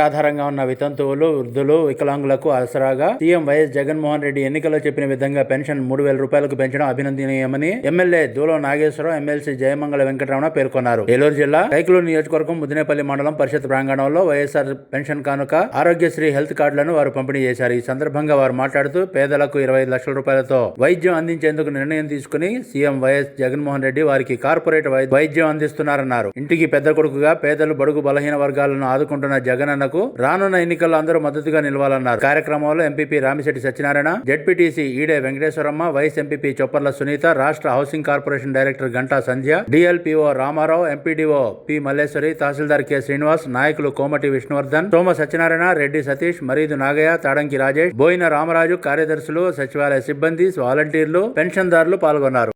నిరాధారంగా ఉన్న వితంతువులు వృద్ధులు వికలాంగులకు ఆసరాగా సీఎం వైఎస్ జగన్మోహన్ రెడ్డి ఎన్నికల్లో చెప్పిన విధంగా పెన్షన్ మూడు వేల రూపాయలకు పెంచడం అభినందనీయమని ఎమ్మెల్యే దూలో నాగేశ్వరరావు ఎమ్మెల్సీ జయమంగళ వెంకటరమణ పేర్కొన్నారు. ఏలూరు జిల్లా కైకులూరు నియోజకవర్గం ముదినేపల్లి మండలం పరిషత్ ప్రాంగణంలో వైఎస్ఆర్ పెన్షన్ కానుక ఆరోగ్యశ్రీ హెల్త్ కార్డులను వారు పంపిణీ చేశారు. ఈ సందర్భంగా వారు మాట్లాడుతూ పేదలకు ఇరవై ఐదు లక్షల రూపాయలతో వైద్యం అందించేందుకు నిర్ణయం తీసుకుని సీఎం వైఎస్ జగన్మోహన్ రెడ్డి వారికి కార్పొరేట్ వై- వైద్యం అందిస్తున్నారన్నారు. ఇంటికి పెద్ద కొడుకుగా పేదలు బడుగు బలహీన వర్గాలను ఆదుకుంటున్న జగన్ అన్న జగనన్నకు రానున్న ఎన్నికల్లో అందరూ మద్దతుగా నిలవాలన్నారు. కార్యక్రమంలో MPP Ramisetti Satyanarayana ZPTC Ede Venkateswaramma vice MPP Chopparla Sunitha రాష్ట్ర housing corporation director Ganta Sandhya DLPO Ramarao MPDO P Malleswari తహసీల్దార్ కె శ్రీనివాస్ నాయకులు కోమటి విష్ణువర్ధన్ సోమ సత్యనారాయణ రెడ్డి సతీష్ మరీదు నాగయ్య తాడంకి రాజేష్ బోయిన రామరాజు కార్యదర్శులు సచివాలయ సిబ్బంది వాలంటీర్లు పెన్షన్దారులు పాల్గొన్నారు.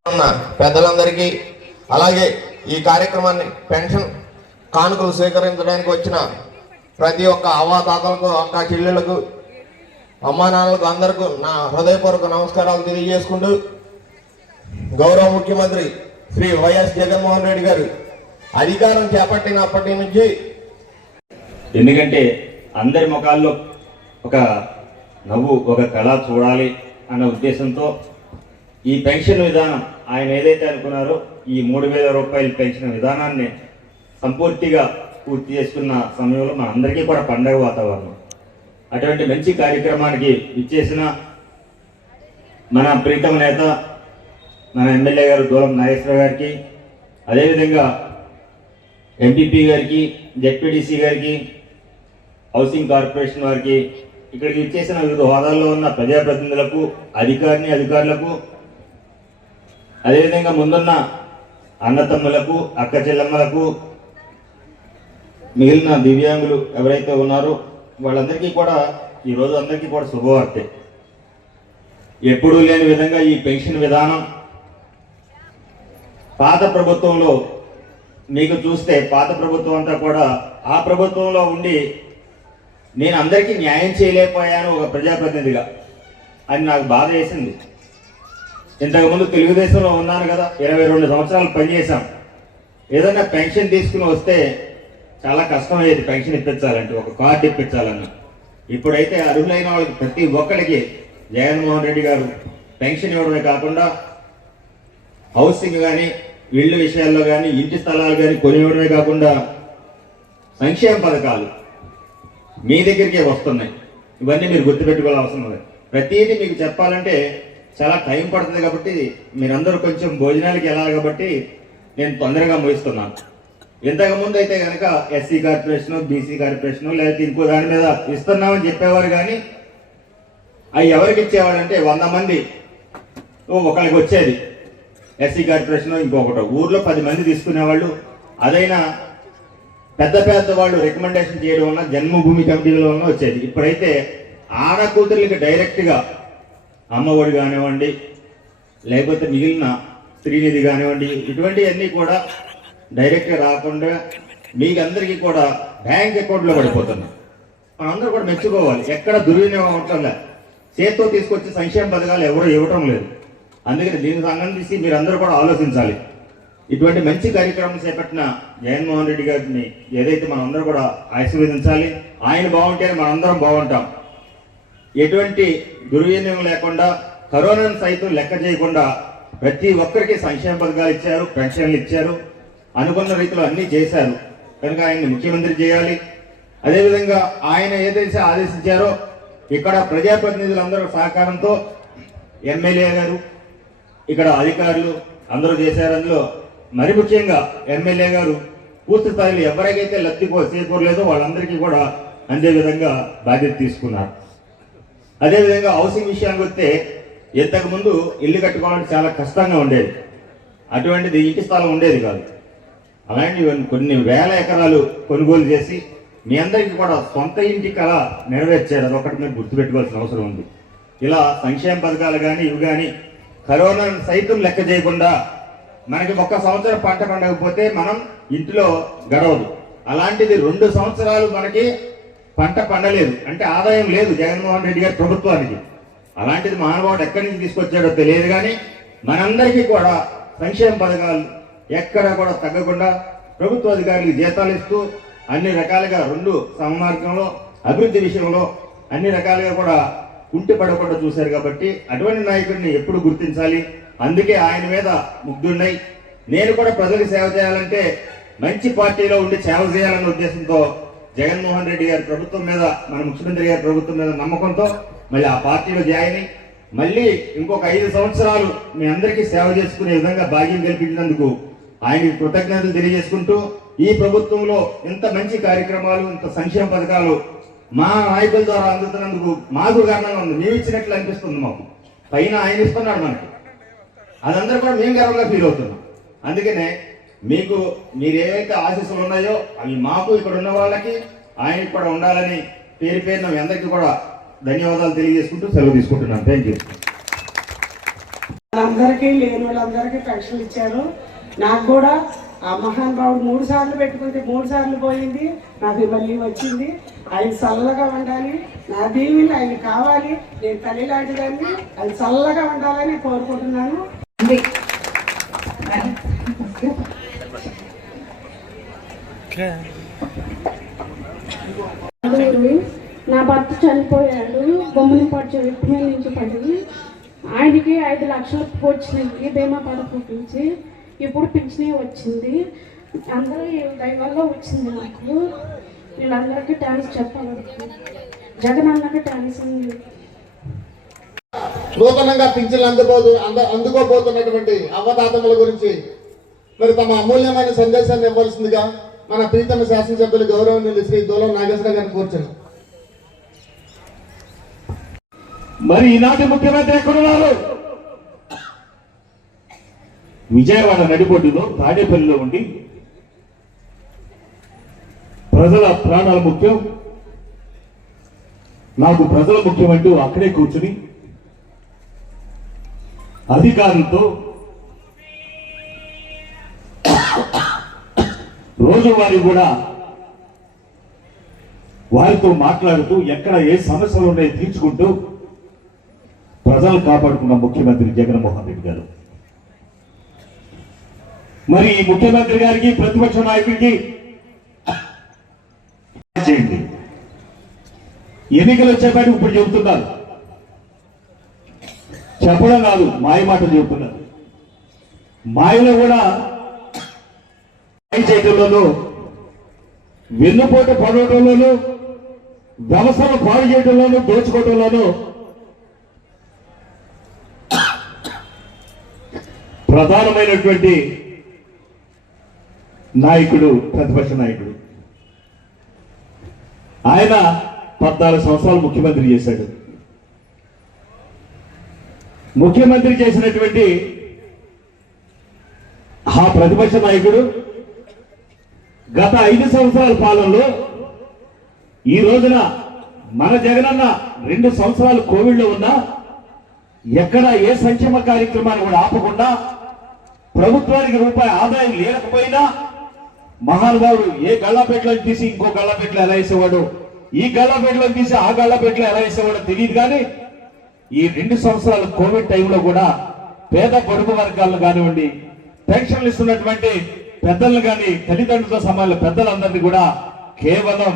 పెద్దలందరికీ అలాగే ఈ కార్యక్రమాన్ని పెన్షన్ కానుకలు స్వీకరించడానికి వచ్చిన ప్రతి ఒక్క అవ్వాతాతలకు అక్క చెల్లెలకు అమ్మా నాన్నలకు అందరికీ నా హృదయపూర్వక నమస్కారాలు తెలియజేసుకుంటూ గౌరవ ముఖ్యమంత్రి శ్రీ వైఎస్ జగన్మోహన్ రెడ్డి గారు అధికారం చేపట్టినప్పటి నుంచి ఎందుకంటే అందరి ముఖాల్లో ఒక నవ్వు ఒక కళ చూడాలి అన్న ఉద్దేశంతో ఈ పెన్షన్ విధానం ఆయన ఏదైతే అనుకున్నారో ఈ మూడు వేల రూపాయల పెన్షన్ విధానాన్ని సంపూర్తిగా పూర్తి చేసుకున్న సమయంలో మన అందరికీ కూడా పండగ వాతావరణం. అటువంటి మంచి కార్యక్రమానికి ఇచ్చేసిన మన ప్రీతమ నేత మన ఎమ్మెల్యే గారు దూరం నాగేశ్వర గారికి అదేవిధంగా ఎంపీపీ గారికి జెడ్పీటీసీ గారికి హౌసింగ్ కార్పొరేషన్ వారికి ఇక్కడికి ఇచ్చేసిన వివిధ హోదాల్లో ఉన్న ప్రజాప్రతినిధులకు అధికారిని అధికారులకు అదేవిధంగా ముందున్న అన్నతమ్ములకు అక్క చెల్లమ్మలకు మిగిలిన దివ్యాంగులు ఎవరైతే ఉన్నారో వాళ్ళందరికీ కూడా ఈరోజు అందరికీ కూడా శుభవార్తే. ఎప్పుడూ లేని విధంగా ఈ పెన్షన్ విధానం పాత ప్రభుత్వంలో మీకు చూస్తే పాత ప్రభుత్వం అంతా కూడా ఆ ప్రభుత్వంలో ఉండి నేను అందరికీ న్యాయం చేయలేకపోయాను ఒక ప్రజాప్రతినిధిగా. అని నాకు బాధ వేసింది. ఇంతకుముందు తెలుగుదేశంలో ఉన్నాను కదా ఇరవై రెండు సంవత్సరాలు పనిచేశాం. ఏదైనా పెన్షన్ తీసుకుని వస్తే చాలా కష్టం అయ్యేది పెన్షన్ ఇప్పించాలంటే ఒక కార్డు ఇప్పించాలన్న. ఇప్పుడైతే అర్హులైన వాళ్ళకి ప్రతి ఒక్కరికి జగన్మోహన్ రెడ్డి గారు పెన్షన్ ఇవ్వడమే కాకుండా హౌసింగ్ కానీ ఇళ్ళు విషయాల్లో కానీ ఇంటి స్థలాలు కానీ కొనివ్వడమే కాకుండా సంక్షేమ పథకాలు మీ దగ్గరికే వస్తున్నాయి. ఇవన్నీ మీరు గుర్తుపెట్టుకోవాల్సిన అవసరం ఉంది ప్రతిదీ మీకు చెప్పాలంటే చాలా టైం పడుతుంది కాబట్టి మీరందరూ కొంచెం భోజనాలకి వెళ్ళాలి కాబట్టి నేను తొందరగా ముగిస్తున్నాను. ఇంతకు ముందు అయితే కనుక ఎస్సీ కార్పొరేషన్ బీసీ కార్పొరేషన్ లేకపోతే ఇంకో దాని మీద ఇస్తున్నామని చెప్పేవారు కానీ అవి ఎవరికి ఇచ్చేవాడంటే వంద మంది. ఓ ఒకరికి వచ్చేది. ఎస్సీ కార్పొరేషన్ ఇంకొకటి. ఊర్లో పది మంది తీసుకునేవాళ్ళు. అదైనా పెద్ద పెద్ద వాళ్ళు రికమెండేషన్ చేయడం వల్ల జన్మభూమి కమిటీల వల్ల వచ్చేది. ఇప్పుడైతే ఆడ కూతుర్లకి డైరెక్ట్గా అమ్మఒడి కానివ్వండి లేకపోతే మిగిలిన స్త్రీనిధి కానివ్వండి ఇటువంటివన్నీ కూడా డైరెక్ట్గా రాకుండా మీకు అందరికీ కూడా బ్యాంక్ అకౌంట్లో పడిపోతున్నాం. మనందరూ కూడా మెచ్చుకోవాలి. ఎక్కడ దుర్వినియోగం అవటం లేదు. చేత్తో తీసుకొచ్చి సంక్షేమ పథకాలు ఎవరు ఇవ్వటం లేదు. అందుకని దీనికి సంబంధించి మీరందరూ కూడా ఆలోచించాలి. ఇటువంటి మంచి కార్యక్రమం చేపట్టిన జగన్మోహన్ రెడ్డి గారిని ఏదైతే మనం అందరూ కూడా ఆశీర్వదించాలి ఆయన బాగుంటేనే మనందరం బాగుంటాం. ఎటువంటి దుర్వినియోగం లేకుండా కరోనాను సైతం లెక్క చేయకుండా ప్రతి ఒక్కరికి సంక్షేమ పథకాలు ఇచ్చారు పెన్షన్లు ఇచ్చారు. అనుకున్న రీతిలో అన్నీ చేశారు. కనుక ఆయన్ని ముఖ్యమంత్రి చేయాలి. అదేవిధంగా ఆయన ఏదైతే ఆదేశించారో ఇక్కడ ప్రజాప్రతినిధులందరూ సహకారంతో ఎమ్మెల్యే గారు ఇక్కడ అధికారులు అందరూ చేశారు. అందులో మరి ముఖ్యంగా ఎమ్మెల్యే గారు పూర్తి స్థాయిలో ఎవరికైతే లబ్ధి చేకూరలేదో వాళ్ళందరికీ కూడా అందే విధంగా బాధ్యత తీసుకున్నారు. అదేవిధంగా హౌసింగ్ విషయానికి వస్తే ఇంతకుముందు ఇల్లు కట్టుకోవడానికి చాలా కష్టంగా ఉండేది. అటువంటిది ఇంటి స్థలం ఉండేది కాదు. అలాంటి కొన్ని వేల ఎకరాలు కొనుగోలు చేసి మీ అందరికీ కూడా సొంత ఇంటి కళ నెరవేర్చారు. అదొకటి మీరు గుర్తుపెట్టుకోవాల్సిన అవసరం ఉంది. ఇలా సంక్షేమ పథకాలు కానీ ఇవి కానీ కరోనా సైతం లెక్క చేయకుండా మనకి ఒక్క సంవత్సరం పంట పండకపోతే మనం ఇంటిలో గడవదు. అలాంటిది రెండు సంవత్సరాలు మనకి పంట పండలేదు. అంటే ఆదాయం లేదు జగన్మోహన్ రెడ్డి గారి ప్రభుత్వానికి. అలాంటిది మహానుభావుడు ఎక్కడి నుంచి తీసుకొచ్చాడో తెలియదు కానీ మనందరికీ కూడా సంక్షేమ పథకాలు ఎక్కడ కూడా తగ్గకుండా ప్రభుత్వ అధికారులకు జీతాలు ఇస్తూ అన్ని రకాలుగా రెండు సమమార్గంలో అభివృద్ధి విషయంలో అన్ని రకాలుగా కూడా కుంటి పడకుండా చూశారు కాబట్టి అటువంటి నాయకుడిని ఎప్పుడు గుర్తించాలి? అందుకే ఆయన మీద ముగ్ధున్నాయి. నేను కూడా ప్రజలకు సేవ చేయాలంటే మంచి పార్టీలో ఉండి సేవ చేయాలన్న ఉద్దేశంతో జగన్మోహన్ రెడ్డి గారి ప్రభుత్వం మీద మన ముఖ్యమంత్రి గారి ప్రభుత్వం మీద నమ్మకంతో మళ్ళీ ఆ పార్టీలో జాయిన్ అయ్యి మళ్ళీ ఇంకొక ఐదు సంవత్సరాలు మీ అందరికీ సేవ చేసుకునే విధంగా భాగ్యం కల్పించినందుకు ఆయనకి కృతజ్ఞతలు తెలియజేసుకుంటూ ఈ ప్రభుత్వంలో ఇంత మంచి కార్యక్రమాలు ఇంత సంక్షేమ పథకాలు మా నాయకుల ద్వారా అందుతున్నందుకు మాకు కారణంగా ఉంది. మేము ఇచ్చినట్లు అనిపిస్తుంది మాకు. పైన ఆయన ఇస్తున్నాడు మనకి. అదందరూ కూడా మేము గర్వంగా ఫీల్ అవుతున్నాం. అందుకనే మీకు మీరు ఏవైతే ఆశీస్సులు ఉన్నాయో అవి మాకు ఇక్కడ ఉన్న వాళ్ళకి ఆయనకి కూడా ఉండాలని పేరు పేరున మీ అందరికీ కూడా ధన్యవాదాలు తెలియజేసుకుంటూ సెలవు తీసుకుంటున్నాను థ్యాంక్ యూ వాళ్ళందరికీ లేని వాళ్ళందరికీ పెన్షన్ ఇచ్చారు. నాకు కూడా ఆ మహానుభావుడు మూడు సార్లు పెట్టుకుంటే మూడు సార్లు పోయింది. నాకు మళ్ళీ వచ్చింది. ఆయన చల్లగా ఉండాలి. నా దీవెని ఆయన కావాలి. నేను తల్లి లాంటిదాన్ని అది చల్లగా ఉండాలని కోరుకుంటున్నాను. నా భర్త చనిపోయాడు. బొమ్మని పడిచి మీద నుంచి పడి. ఆయనకి ఐదు లక్షలు వచ్చినాయి. బీమా పథకం నుంచి ఇప్పుడు పింఛనే వచ్చింది. అందరూ ఈ దయ వల్ల వచ్చింది నాకు. వీళ్ళందరికీ థ్యాంక్స్ చెప్పాలి. జగన్ అన్నకి థ్యాంక్స్ ఉంది. నూతనంగా పింఛన్లు అందుకోదు అంద అందుకోబోతున్నటువంటి అవ్వదాతముల గురించి. మరి తమ అమూల్యమైన సందేశాన్ని ఇవ్వాల్సిందిగా మన ప్రీతమ శాసనసభ్యులు గౌరవనీయులు శ్రీ దూలం నాగేశ్వర గారిని కూర్చున్నాం. మరి ఈనాటి ముఖ్యమంత్రి ఎక్కడున్నారు? విజయవాడ నడిబొడ్డులో తాడేపల్లిలో ఉండి ప్రజల ప్రాణాలు ముఖ్యం. నాకు ప్రజల ముఖ్యం అంటూ అక్కడే కూర్చుని అధికారులతో రోజువారీ కూడా వారితో మాట్లాడుతూ ఎక్కడ ఏ సమస్యలు ఉన్నాయో తీర్చుకుంటూ ప్రజలు కాపాడుకున్న ముఖ్యమంత్రి జగన్మోహన్ రెడ్డి గారు. మరి ఈ ముఖ్యమంత్రి గారికి ప్రతిపక్ష నాయకుడికి చేయండి. ఎన్నికలు వచ్చేపాటి ఇప్పుడు చెబుతున్నారు. చెప్పడం కాదు మాయ మాటలు చెబుతున్నారు. మాయలో కూడా చేయటంలోనూ చేయడంలోనూ వెన్నుపోటు పడవటంలోనూ వ్యవస్థను పాడు చేయటంలోనూ దోచుకోవటంలోనూ ప్రధానమైనటువంటి నాయకుడు ప్రతిపక్ష నాయకుడు. ఆయన పద్నాలుగు సంవత్సరాలు ముఖ్యమంత్రి చేశాడు. ముఖ్యమంత్రి చేసినటువంటి ఆ ప్రతిపక్ష నాయకుడు గత ఐదు సంవత్సరాల పాలనలో ఈ రోజున మన జగనన్న రెండు సంవత్సరాలు కోవిడ్లో ఉన్నా ఎక్కడ ఏ సంక్షేమ కార్యక్రమాన్ని కూడా ఆపకుండా ప్రభుత్వానికి రూపాయి ఆదాయం లేకపోయినా మహానుభావుడు ఏ గళ్ళాపేటలో తీసి ఇంకో గళ్ళాపేటలో ఎలా వేసేవాడు? ఈ గళ్ళాపేటలో తీసి ఆ గళ్ళాపేటలో ఎలా వేసేవాడో తెలియదు కానీ ఈ రెండు సంవత్సరాల కోవిడ్ టైంలో కూడా పేద పొరుగు వర్గాలను కానివ్వండి పెన్షన్లు ఇస్తున్నటువంటి పెద్దలను కానీ తల్లిదండ్రులతో సమాన పెద్దలందరినీ కూడా కేవలం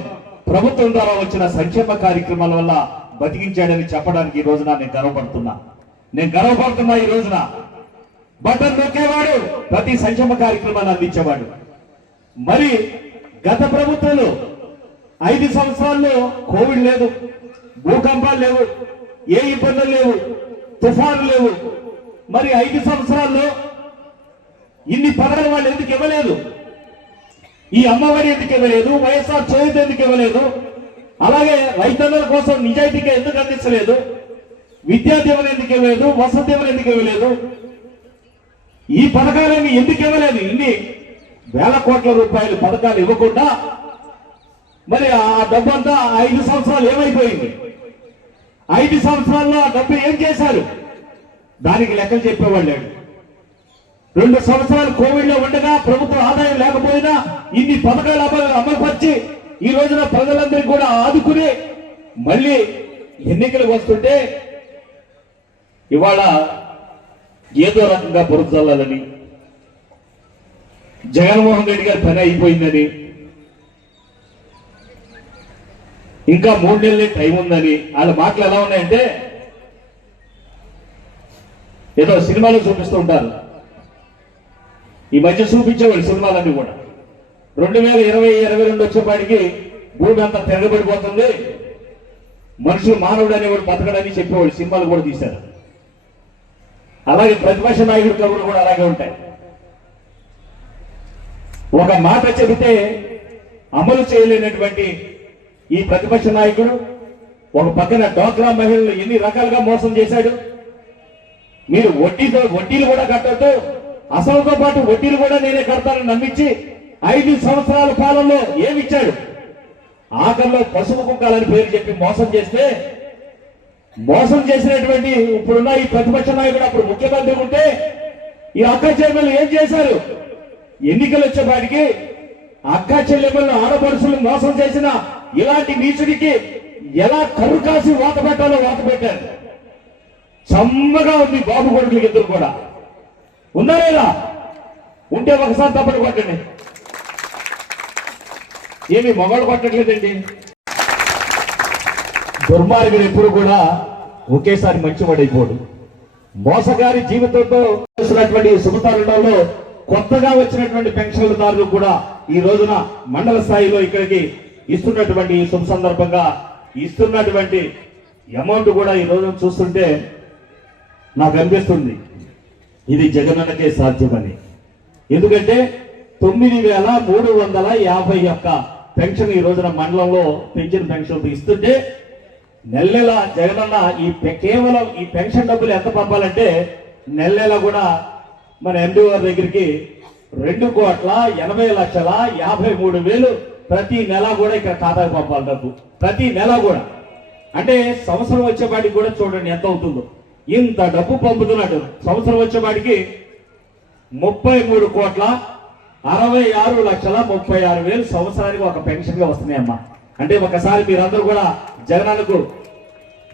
ప్రభుత్వం ద్వారా వచ్చిన సంక్షేమ కార్యక్రమాల వల్ల బతికించాడని చెప్పడానికి ఈ రోజున నేను గర్వపడుతున్నా. నేను గర్వపడుతున్నా ఈ రోజున. బటన్ నొక్కేవాడు ప్రతి సంక్షేమ కార్యక్రమాన్ని అందించేవాడు. మరి గత ప్రభుత్వంలో ఐదు సంవత్సరాల్లో కోవిడ్ లేదు భూకంపాలు లేవు ఏ ఇబ్బందులు లేవు తుఫాను లేవు. మరి ఐదు సంవత్సరాల్లో ఇన్ని పదవులు వాళ్ళు ఎందుకు ఇవ్వలేదు? ఈ అమ్మఒడి ఎందుకు ఇవ్వలేదు? వైఎస్ఆర్ చేయుత ఎందుకు ఇవ్వలేదు? అలాగే రైతన్నుల కోసం నిజాయితీగా ఎందుకు అందించలేదు? విద్యా దీవెన ఎందుకు ఇవ్వలేదు? వసతి దీవెన ఎందుకు ఇవ్వలేదు? ఈ పథకాలన్నీ ఎందుకు ఇవ్వలేదు? ఇన్ని వేల కోట్ల రూపాయల పథకాలు ఇవ్వకుండా మరి ఆ డబ్బంతా ఐదు సంవత్సరాలు ఏమైపోయింది? ఐదు సంవత్సరాల్లో ఆ డబ్బు ఏం చేశారు? దానికి లెక్కలు చెప్పేవాళ్ళు రెండు సంవత్సరాలు కోవిడ్లో ఉండగా ప్రభుత్వ ఆదాయం లేకపోయినా ఇన్ని పథకాలు అమలు అమలుపరిచి ఈ రోజున ప్రజలందరికీ కూడా ఆదుకుని మళ్ళీ ఎన్నికలు వస్తుంటే ఇవాళ ఏదో రకంగా బురద చల్లాలని జగన్మోహన్ రెడ్డి గారి పని అయిపోయిందని. ఇంకా మూడు నెలలు టైం ఉందని. వాళ్ళ మాటలు ఎలా ఉన్నాయంటే ఏదో సినిమాలు చూపిస్తూ ఉంటారు. ఈ మధ్య చూపించేవాళ్ళు సినిమాలన్నీ కూడా. రెండు వేల ఇరవై ఇరవై రెండు వచ్చేపాటికి భూమి అంతా తెగబడిపోతుంది మనుషులు మానవుడు అనేవాడు బతకడని చెప్పేవాళ్ళు సినిమాలు కూడా తీశారు. అలాగే ప్రతిపక్ష నాయకుడి కబుర్లు కూడా అలాగే ఉంటాయి. ఒక మాట చెబితే అమలు చేయలేనటువంటి ఈ ప్రతిపక్ష నాయకుడు ఒక పక్కన డోక్రా మహిళలు ఎన్ని రకాలుగా మోసం చేశాడు? మీరు వడ్డీతో వడ్డీలు కూడా కట్టద్దు. అసలుతో పాటు వడ్డీలు కూడా నేనే కడతానని నమ్మించి ఐదు సంవత్సరాల కాలంలో ఏమిచ్చాడు? ఆఖరిలో పసుపు కుక్కాలని పేరు చెప్పి మోసం చేస్తే మోసం చేసినటువంటి ఇప్పుడున్న ఈ ప్రతిపక్ష నాయకుడు అప్పుడు ముఖ్యమంత్రి ఉంటే ఈ అక్క చెల్లెలు ఏం చేశారు? ఎన్నికలు వచ్చేపాటికి అక్క చెల్లెమ్మలను ఆడపడుచులు మోసం చేసిన ఇలాంటి నీచుడికి ఎలా కర్రు కాసి వాత పెట్టాలో వాత పెట్టారు. చమ్మగా ఉంది బాబు కొడుకులకి ఇద్దరు కూడా. ఉందా ఉంటే ఒకసారి తప్పటి కొట్టండి. ఏమి మొగలు కొట్టట్లేదండి. దుర్మార్గుడు ఎప్పుడు కూడా ఒకేసారి మంచివాడైపోడు. మోసగారి జీవితంతో చేసినటువంటి శుభతరుణంలో కొత్తగా వచ్చినటువంటి పెన్షన్లదారులు కూడా ఈ రోజున మండల స్థాయిలో ఇక్కడికి ఇస్తున్నటువంటి ఈ శుభ సందర్భంగా ఇస్తున్నటువంటి అమౌంట్ కూడా ఈ రోజున చూస్తుంటే నాకు అనిపిస్తుంది. ఇది జగనన్నకే సాధ్యమని. ఎందుకంటే తొమ్మిది వేల మూడు వందల యాభై ఒక్క పెన్షన్ ఈ రోజున మండలంలో పెన్షన్ పెన్షన్ ఇస్తుంటే నెల నెల జగనన్న ఈ కేవలం ఈ పెన్షన్ డబ్బులు ఎంత పంపాలంటే నెల నెల కూడా మన ఎండి గారి దగ్గరికి రెండు కోట్ల ఎనభై లక్షల యాభై మూడు వేలు ప్రతి నెల కూడా ఇక్కడ ఖాతాకు పంపాలి డబ్బు. ప్రతి నెల కూడా. అంటే సంవత్సరం వచ్చేపాటికి కూడా చూడండి ఎంత అవుతుందో. ఇంత డబ్బు పంపుతున్నాడు. సంవత్సరం వచ్చేపాటికి ముప్పై మూడు కోట్ల అరవై ఆరు లక్షల ముప్పై ఆరు వేలు సంవత్సరానికి ఒక పెన్షన్గా అంటే ఒకసారి మీరందరూ కూడా జగనాలకు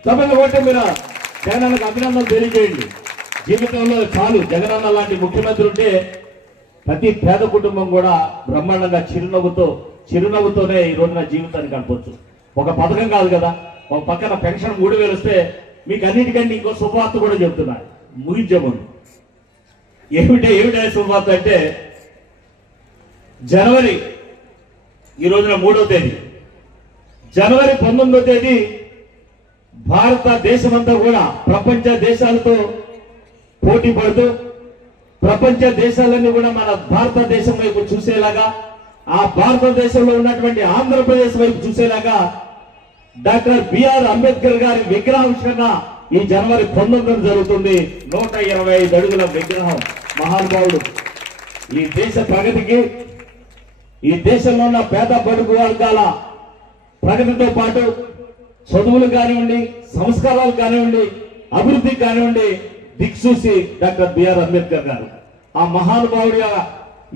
తప్పని ఓటే మీరు జగనానికి అభినందనలు తెలియజేయండి. జీవితంలో చాలు. జగనన్న లాంటి ముఖ్యమంత్రి ఉంటే ప్రతి పేద కుటుంబం కూడా బ్రహ్మాండంగా చిరునవ్వుతో చిరునవ్వుతోనే ఈ రోజున జీవితాన్ని గడపొచ్చు. ఒక పథకం కాదు కదా. ఒక పక్కన పెన్షన్ మూడు వేలు వస్తే మీకు అన్నిటికంటే ఇంకో శుభవార్త కూడా చెబుతున్నా. ముగించే ఏమిటే ఏమిటే శుభవార్త అంటే జనవరి ఈ రోజున మూడో తేదీ. జనవరి పంతొమ్మిదో తేదీ భారతదేశమంతా కూడా ప్రపంచ దేశాలతో పోటీ పడుతూ ప్రపంచ దేశాలన్నీ కూడా మన భారతదేశం వైపు చూసేలాగా ఆ భారతదేశంలో ఉన్నటువంటి ఆంధ్రప్రదేశ్ వైపు చూసేలాగా డాక్టర్ బిఆర్ అంబేద్కర్ గారి విగ్రహావిష్కరణ ఈ జనవరి పంతొమ్మిది జరుగుతుంది. నూట ఇరవై ఐదు అడుగుల విగ్రహం మహానుభావుడు. ఈ దేశ ప్రగతికి ఈ దేశంలో ఉన్న పేద బడుగు వర్గాల ప్రగతితో పాటు చదువులు కానివ్వండి సంస్కారాలు కానివ్వండి అభివృద్ధి కానివ్వండి దిక్సూసి డాక్టర్ బిఆర్ అంబేద్కర్ గారు. ఆ మహానుభావుడి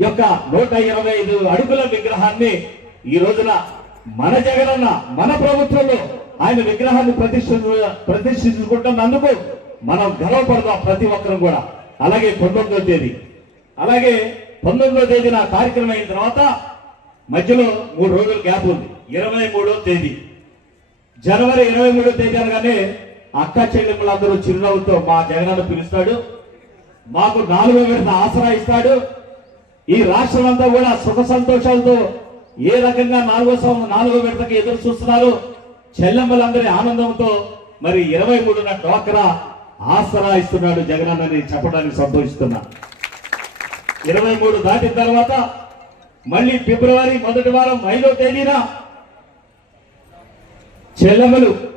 యొక్క నూట ఇరవై ఐదు అడుగుల విగ్రహాన్ని ఈ రోజున మన జగనన్న మన ప్రభుత్వంలో ఆయన విగ్రహాన్ని ప్రతిష్ఠ ప్రతిష్ఠించుకుంటున్నందుకు మనం గర్వపడదాం ప్రతి ఒక్కరు కూడా. అలాగే పంతొమ్మిదో తేదీ. అలాగే పంతొమ్మిదో తేదీన కార్యక్రమం అయిన తర్వాత మధ్యలో మూడు రోజులు గ్యాప్ ఉంది. ఇరవై మూడో తేదీ. జనవరి ఇరవై మూడో తేదీ అనగానే అక్క చెల్లెమ్మలందరూ చిరునవ్వుతో మా జగనన్న పిలుస్తాడు. మాకు నాలుగో విడత ఆసరా ఇస్తాడు. ఈ రాష్ట్రం అంతా కూడా సుఖ సంతోషాలతో ఏ రకంగా నాలుగో సం- నాలుగో విడతకి ఎదురు చూస్తున్నారు. చెల్లెమ్మలందరి ఆనందంతో మరి ఇరవై మూడున డోకరా ఆసరా ఇస్తున్నాడు జగనన్నని చెప్పడానికి సంతోషిస్తున్నా. ఇరవై మూడు దాటిన తర్వాత మళ్ళీ ఫిబ్రవరి మొదటి వారం ఐదో తేదీన చెల్లెమ్మలు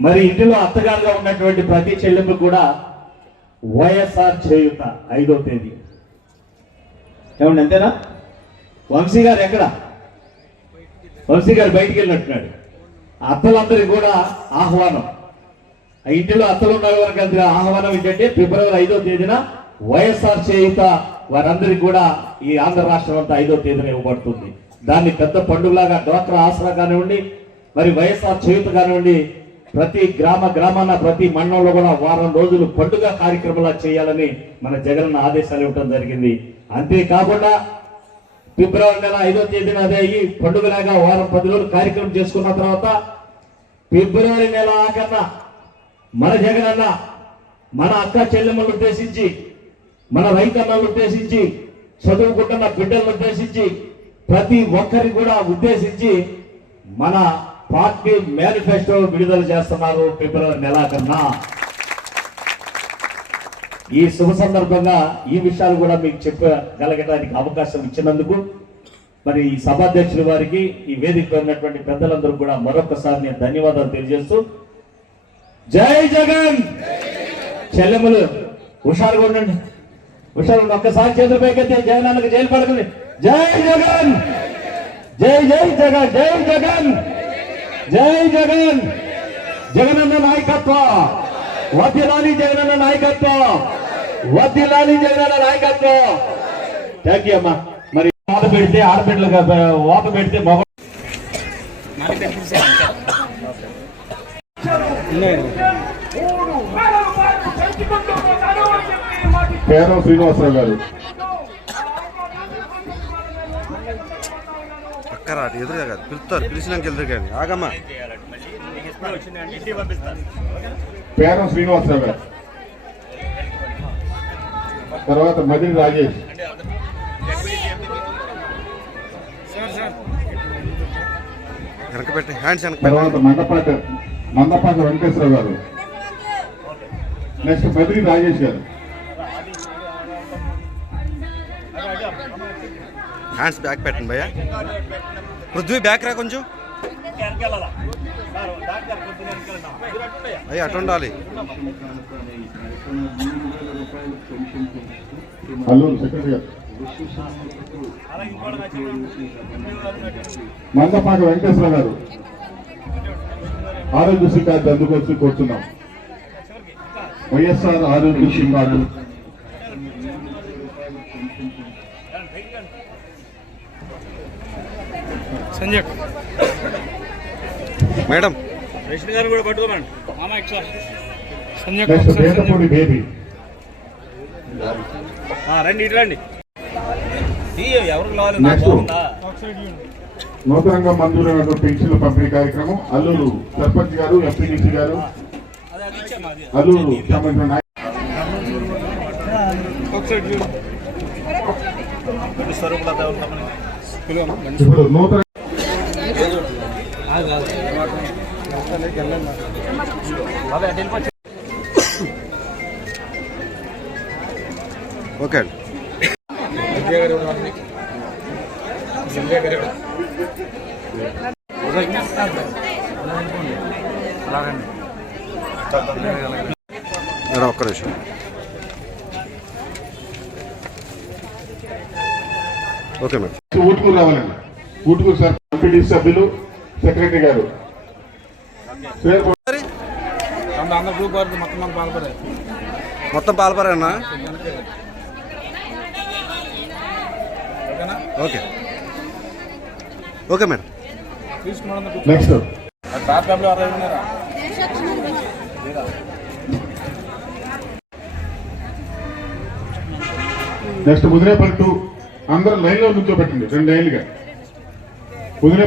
మరి ఇంటిలో అత్తగారుగా ఉన్నటువంటి ప్రతి చెల్లింపు కూడా వైఎస్ఆర్ చేయుత ఐదో తేదీ. ఏమండి అంతేనా? వంశీ గారు ఎక్కడ? వంశీ గారు బయటికి వెళ్ళినట్టున్నాడు. అత్తలందరికీ కూడా ఆహ్వానం. ఆ ఇంటిలో అత్తలు ఉన్న వారికి ఆహ్వానం ఏంటంటే ఫిబ్రవరి ఐదో తేదీన వైఎస్ఆర్ చేయుత వారందరికీ కూడా ఈ ఆంధ్ర రాష్ట్రం అంతా ఐదో తేదీన ఇవ్వబడుతుంది. దాన్ని పెద్ద పండుగలాగా డ్వాక్రా ఆసరా కానివ్వండి మరి వైఎస్ఆర్ చేయుత కానివ్వండి ప్రతి గ్రామ గ్రామాన ప్రతి మండలంలో కూడా వారం రోజులు పండుగ కార్యక్రమాలు చేయాలని మన జగన్ ఆదేశాలు ఇవ్వడం జరిగింది. అంతేకాకుండా ఫిబ్రవరి నెల ఐదో తేదీన అదే అయ్యి పండుగలాగా వారం పది రోజులు కార్యక్రమం చేసుకున్న తర్వాత ఫిబ్రవరి నెల కన్నా మన జగనన్న మన అక్క చెల్లెమ్మలను ఉద్దేశించి మన రైతన్నలను ఉద్దేశించి చదువుకుంటున్న బిడ్డలను ఉద్దేశించి ప్రతి ఒక్కరిని కూడా ఉద్దేశించి మన పార్టీ మేనిఫెస్టో విడుదల చేస్తున్నారు ఫిబ్రవరి నెల కన్నా ఈ శుభ సందర్భంగా ఈ విషయాలు కూడా మీకు చెప్పగలగడానికి అవకాశం ఇచ్చినందుకు మరి ఈ సభాధ్యక్షుల వారికి ఈ వేదిక ఉన్నటువంటి పెద్దలందరూ కూడా మరొకసారి నేను ధన్యవాదాలు తెలియజేస్తూ జై జగన్! చెల్లెములు హుషారుగా ఉండండి హుషారు ఒక్కసారి చేతులు పైకెత్తే జగనాన్నకు జైలు పడకండి. జై జగన్! జై జై జగన్! జై జగన్! జై జగన్! జగనన్న నాయకత్వం! వద్దిలాలి జగనన్న నాయకత్వం! వద్దిలాలి జగనన్న నాయకత్వం! థ్యాంక్ యూ అమ్మా. మరి వాత పెడితే ఆడబిడ్డలు వాత పెడితే మగ పేరం శ్రీనివాసరావు గారు. అక్కరా ఎదురుగా కాదు. పిలుస్తారు పిలిచినాక వెళ్తారు కానీ ఆగమ్మా. పేరం శ్రీనివాసరావు గారు. తర్వాత మదిరి రాజేష్. వెనక పెట్టి హ్యాండ్స్ వెనక తర్వాత మండపాక మందపాక వెంకటేశ్వరరావు గారు. నెక్స్ట్ మదిరి రాజేష్ గారు. హ్యాండ్స్ బ్యాక్ పెట్టండి భయ్యా. పృథ్వీ బ్యాక్ రా కొంచెం. అయ్యి అటు ఉండాలి. మందపాక వెంకటేశ్వర గారు. ఆరోగ్యశ్రీ కార్డు అందుకొచ్చి కోరుతున్నాం. YSR Aarogyasri card madam. Next Vetapudi baby next నూతనంగా మంజూరైన పెన్షన్ల పంపిణీ కార్యక్రమం అల్లూరు సర్పంచ్ గారు ఎంపీడీసీ గారు. అల్లూరు సంబంధించిన నాయ- ఇప్పుడు నూతన ఓకే అండి మేడం ఒక్క నిమిషం ఓకే మేడం ఊటుకూరు రావాలండి ఊటుకూరు సార్ ఎంపీడీసీ సభ్యులు. సెక్రటరీ గారు మొత్తం పాల్పరేనా okay. Okay madam. Next. Next Mudirepalli two. అందరూ లైన్లో నుంచోబెట్టండి రెండు లైన్లుగా. ముదిరే